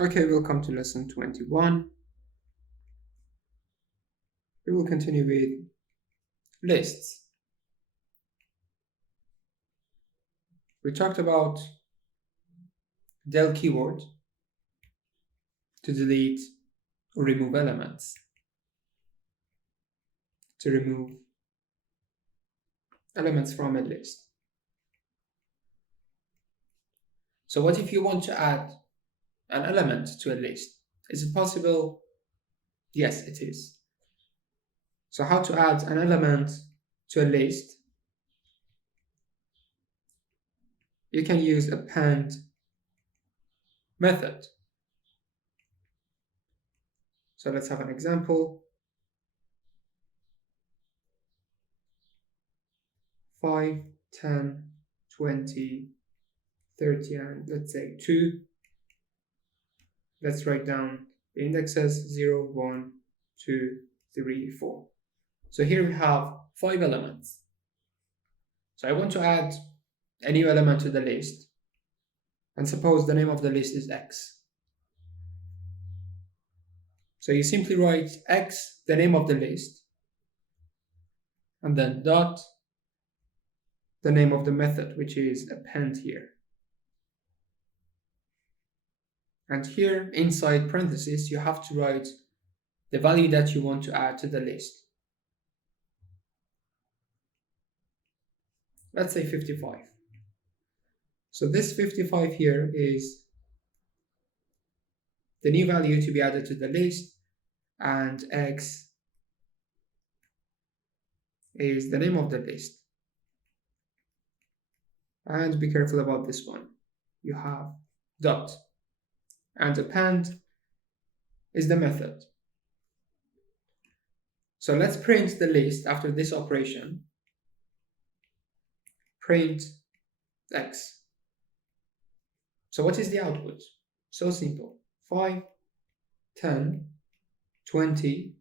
Okay, welcome to lesson 21. We will continue with lists. We talked about del keyword to delete or remove elements, to remove elements from a list. So what if you want to add an element to a list? Is it possible? Yes, it is. So how to add an element to a list? You can use append method. So let's have an example. 5, 10, 20, 30, and let's say 2. Let's write down the indexes 0, 1, 2, 3, 4. So here we have 5 elements. So I want to add a new element to the list. And suppose the name of the list is X. So you simply write X, the name of the list, and then dot, the name of the method, which is append here. And here, inside parentheses, you have to write the value that you want to add to the list. Let's say 55. So this 55 here is the new value to be added to the list, and X is the name of the list. And be careful about this one. You have dot, and append is the method. So let's print the list after this operation. Print X. So what is the output? So simple. 5, 10, 20,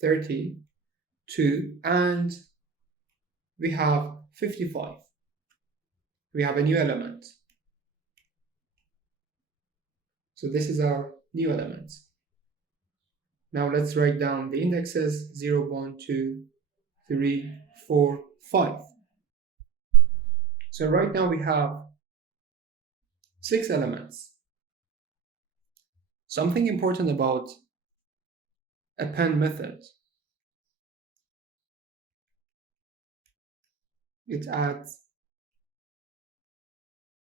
30, 2, and we have 55. We have a new element. So this is our new element. Now let's write down the indexes 0, 1, 2, 3, 4, 5. So right now we have 6 elements. Something important about append method. It adds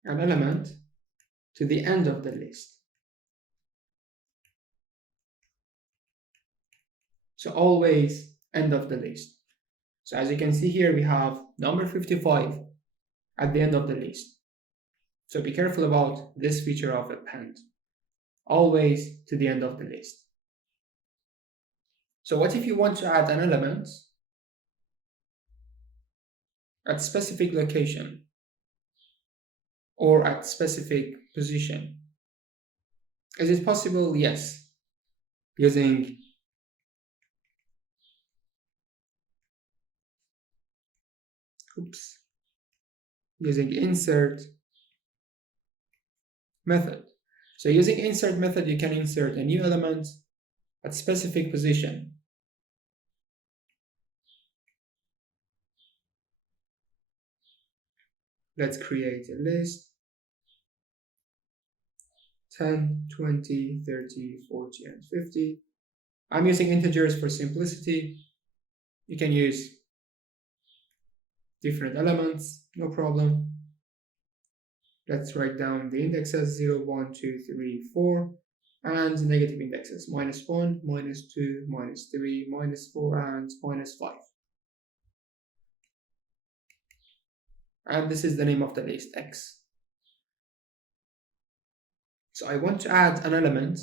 an element to the end of the list. So always end of the list. So as you can see here, we have number 55 at the end of the list. So be careful about this feature of append. Always to the end of the list. So what if you want to add an element at specific location or at specific position? Is it possible? Yes. Using insert method. So using insert method, you can insert a new element at specific position. Let's create a list. 10, 20, 30, 40, and 50. I'm using integers for simplicity. You can use different elements, no problem. Let's write down the indexes 0, 1, 2, 3, 4, and negative indexes -1, -2, -3, -4, and -5. And this is the name of the list, X. So I want to add an element,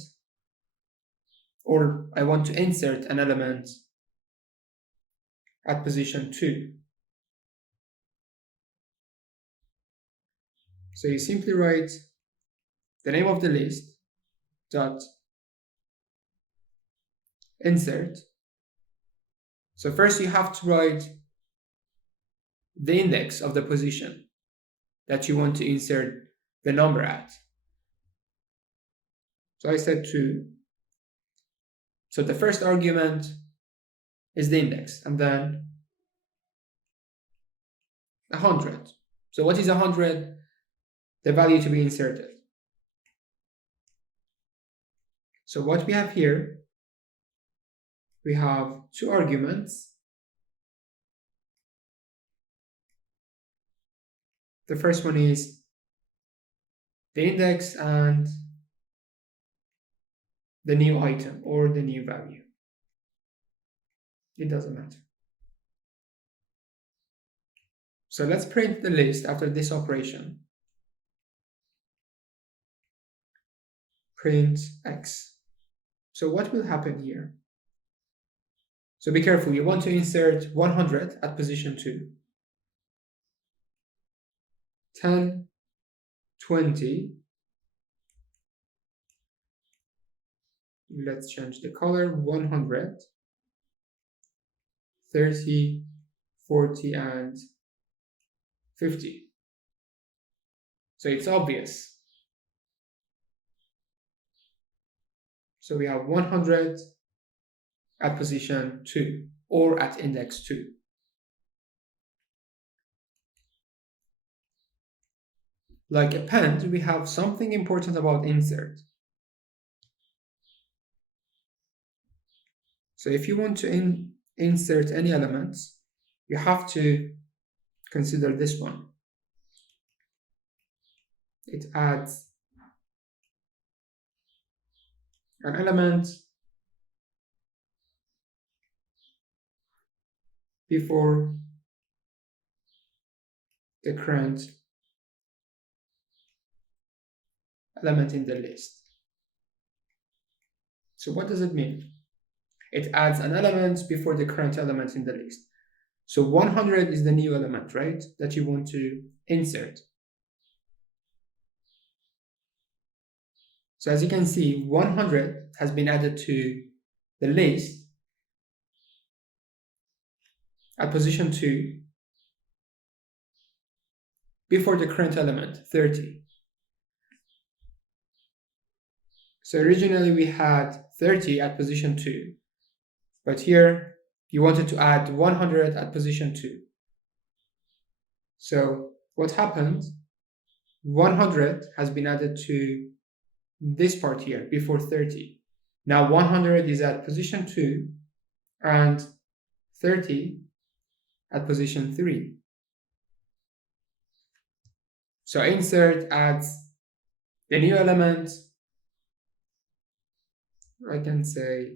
or I want to insert an element at position 2. So you simply write the name of the list dot insert. So first you have to write the index of the position that you want to insert the number at. So I said 2. So the first argument is the index, and then 100. So what is 100? The value to be inserted. So what we have here, we have 2 arguments. The first one is the index and the new item or the new value. It doesn't matter. So let's print the list after this operation. Print x. So what will happen here? So be careful, you want to insert 100 at position 2. 10, 20. Let's change the color. 100, 30, 40, and 50. So it's obvious. So we have 100 at position 2 or at index 2. Like append, we have something important about insert. So if you want to insert any elements, you have to consider this one. It adds an element before the current element in the list. So what does it mean? It adds an element before the current element in the list. So 100 is the new element, right, that you want to insert. So as you can see, 100 has been added to the list at position 2 before the current element, 30. So originally we had 30 at position 2, but here you wanted to add 100 at position 2. So what happened? 100 has been added to this part here before 30. Now 100 is at position 2 and 30 at position 3. So insert adds the new element. I can say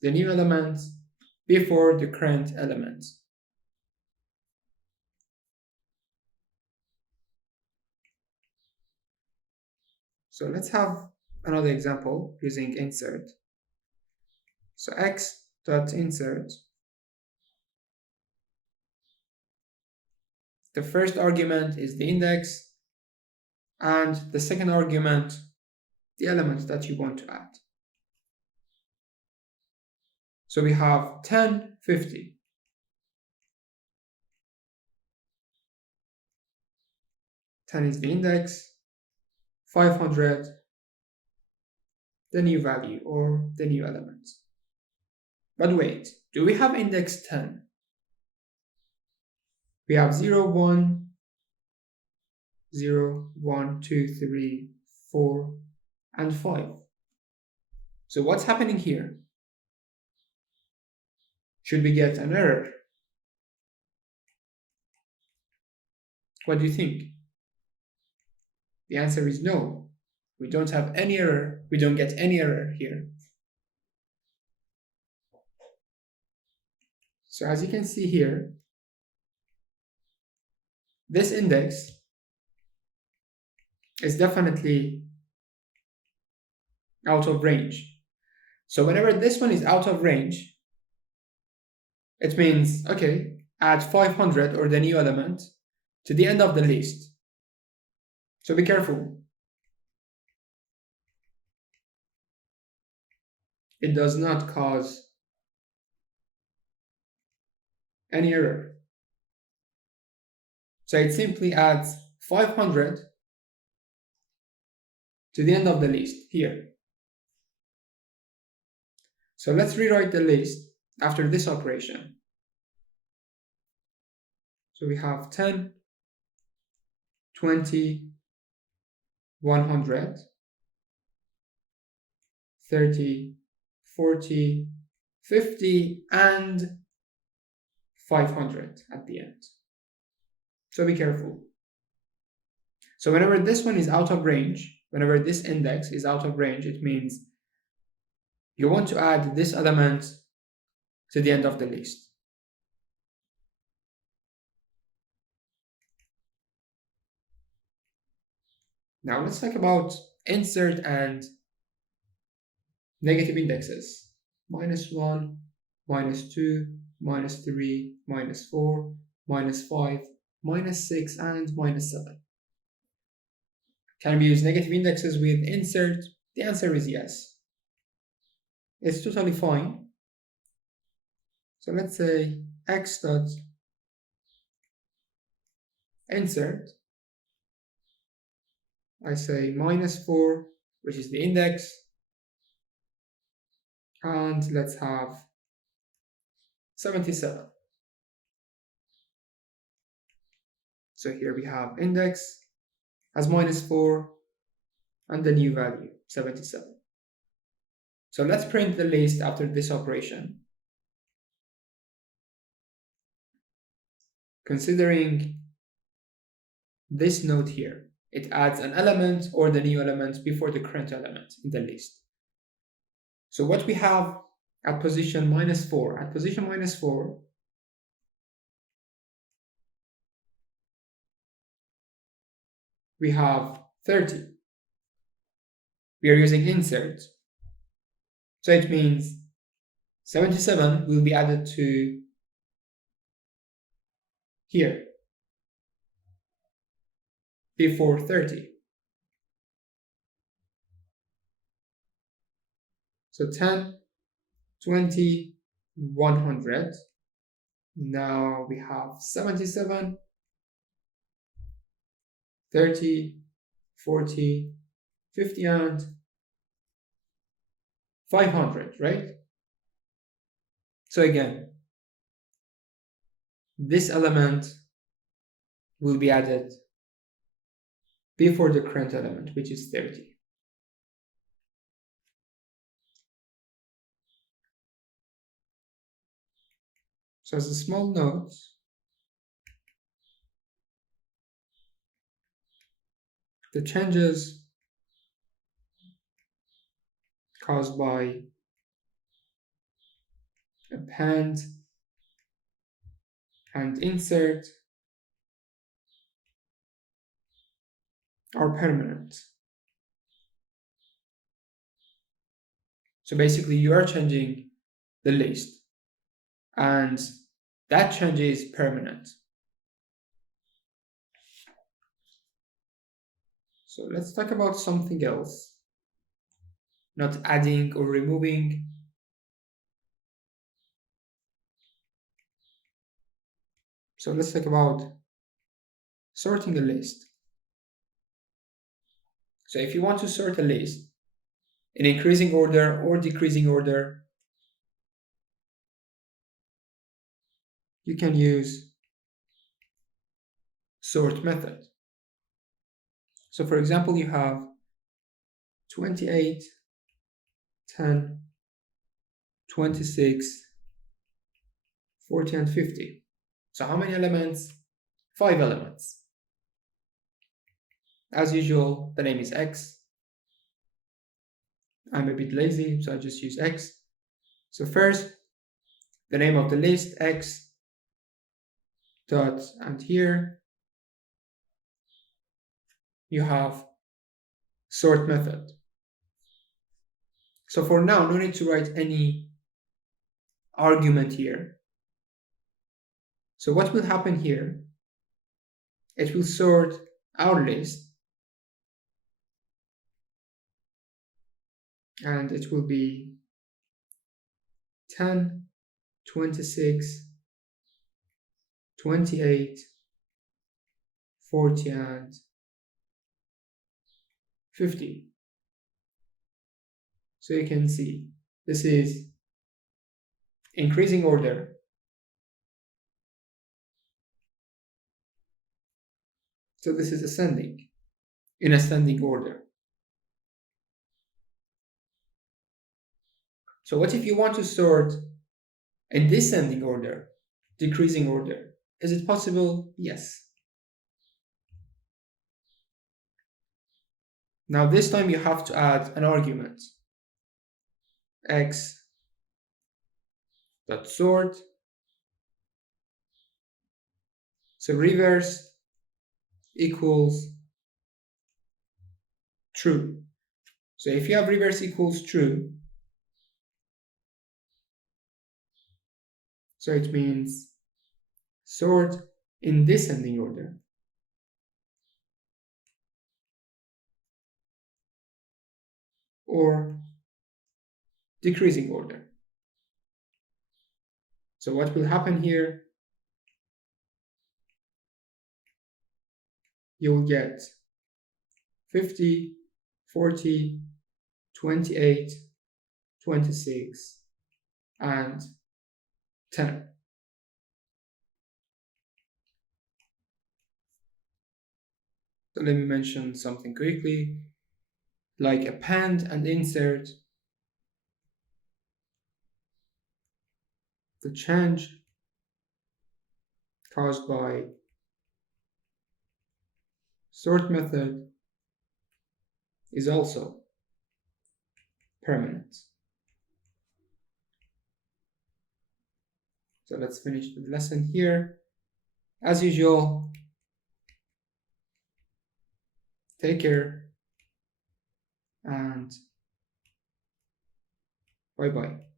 the new element before the current element. So let's have another example using insert. So x.insert. The first argument is the index, and the second argument, the element that you want to add. So we have 10, 50. 10 is the index, 500, the new value or the new element. But wait, do we have index 10? We have 0, 1, 0, 1, 2, 3, 4, and 5. So what's happening here? Should we get an error? What do you think? The answer is no. We don't have any error. We don't get any error here. So as you can see here, this index is definitely out of range. So whenever this one is out of range, it means, okay, add 500 or the new element to the end of the list. So be careful. It does not cause any error. So it simply adds 500 to the end of the list here. So let's rewrite the list after this operation. So we have 10, 20, 100, 30, 40, 50, and 500 at the end. So be careful. So whenever this one is out of range, whenever this index is out of range, it means you want to add this element to the end of the list. Now let's talk about insert and negative indexes. -1, -2, -3, -4, -5, -6, and -7. Can we use negative indexes with insert? The answer is yes. It's totally fine. So let's say x dot insert. I say -4, which is the index, and let's have 77. So here we have index as -4 and the new value 77. So let's print the list after this operation. Considering this note here, it adds an element or the new element before the current element in the list. So what we have at position -4, at position -4, we have 30. We are using insert. So it means 77 will be added to here before 30. So 10, 20, 100. Now we have 77, 30, 40, 50, and 500, right? So again, this element will be added before the current element, which is 30. So as a small note, the changes caused by append and insert are permanent. So basically you are changing the list and that change is permanent. So let's talk about something else, not adding or removing. So let's talk about sorting a list. So if you want to sort a list in increasing order or decreasing order, you can use sort method. So for example, you have 28, 10, 26, 40, and 50. So how many elements? 5 elements. As usual, the name is X. I'm a bit lazy, so I just use X. So first, the name of the list, X dot, and here you have sort method. So for now, no need to write any argument here. So what will happen here? It will sort our list and it will be 10, 26, 28, 40, and 50. So you can see this is increasing order. So this is ascending, in ascending order. So what if you want to sort in descending order, decreasing order? Is it possible? Yes. Now this time you have to add an argument. X dot sort. So reverse equals true. So if you have reverse equals true, so it means sort in descending order. Or decreasing order. So what will happen here? You will get 50, 40, 28, 26, and 10. So let me mention something quickly, like append and insert. The change caused by sort method is also permanent. So let's finish the lesson here. As usual, take care and bye-bye.